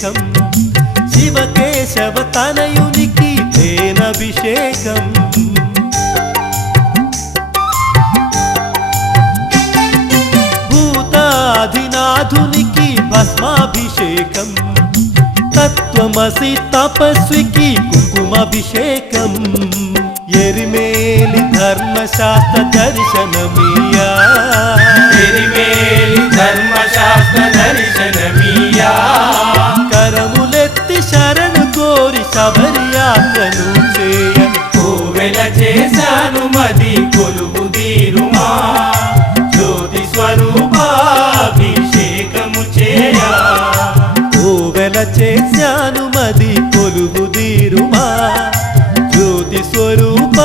అభిషేకం శివకేశవ తనయునికి తేనభిషేకం భూతాధినాథునికి భస్మాభిషేకం తత్వమసి తపస్వికి కుంకుమాభిషేకం ఎరిమేలి ధర్మశాస్త్ర దర్శనమియా ఎరిమేలి ధర్మశాస్త్ర దర్శనమియా కరములెత్తి శరణు కోరి శబరియాత్రను చేయ కోవెల చేశాను మది కొలువు తీరుమా జ్యోతి స్వరూపాభిషేకము చేయా కోవెల చేశాను మది కొలువు తీరుమా జ్యోతి స్వరూపాభిషేకము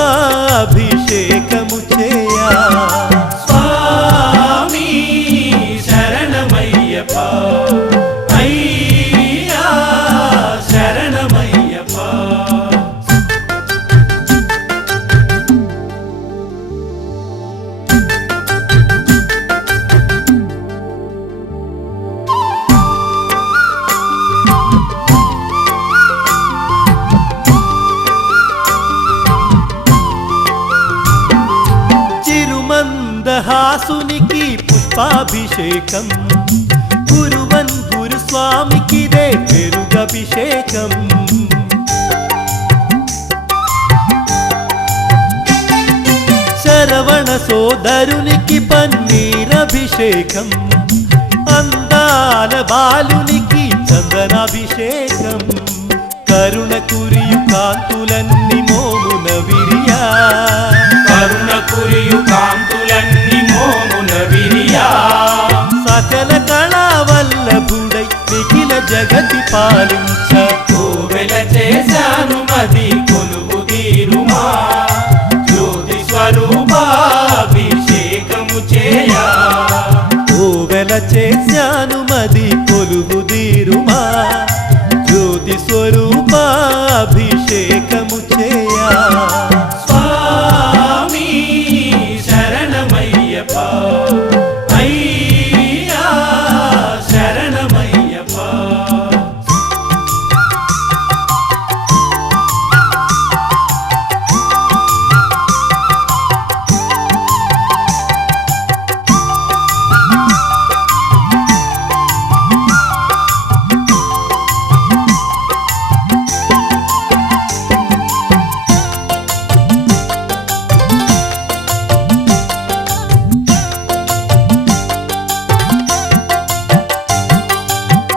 చేయా స్వామి శరణమయ్యప్ప అయ్యా శరణమయ్యప్ప చిరుమందహాసునికి పుష్పాభిషేకం గురువన్ గురుస్వామికిదే పెరుగభిషేకం శరవణ సోదరునికి పన్నీరభిషేకం అందాల బాలునికి చందనాభిషేకం కరుణ కురియు కాంతులన్నీ మోమున విరియా కరుణ కురియు కాంతులన్నీ మోమున విరియా సకల కళావల్లభుడై నిఖిల జగతి పాలించ కోవెల చేశాను మది కొలువు తీరుమా జ్యోతి స్వరూపాభిషేకము చేయా కోవెల చేశాను మది కొలువు తీరుమా జ్యోతి స్వరూపాభిషేకము చేయా స్వామి శరణమయ్యప్ప అయ్యా శరణమయ్యప్ప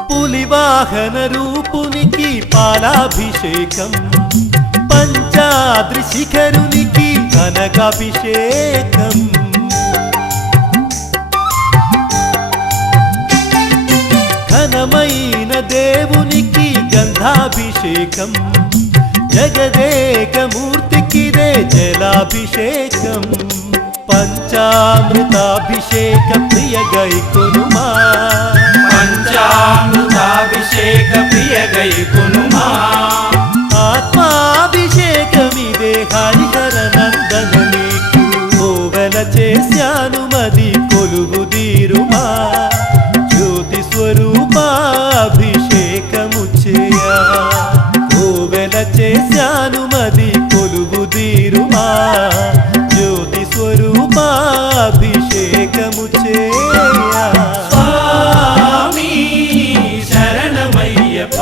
పులివాహన రూపునికి పాలాభిషేకం పంచాద్రి శిఖరునికి కనకాభిషేకం ఘనమైన దేవునికి గంధాభిషేకం జగదేకమూర్తికిదే జలాభిషేకం పంచామృతాభిషేక ప్రియ గైకొనుమా పంచామృతాభిషేక ప్రియ గైకొనుమా ఆత్మాభిషేకమిదే హరిహర నందన నీకు కోవెల చేశాను మది కొలువు తీరుమా జ్యోతి స్వరూపాభిషేకము చేయా కోవెల చేశాను మది కొలువు తీరుమా జ్యోతి స్వరూపాభిషేకము చేయా స్వామి శరణమయ్యప్ప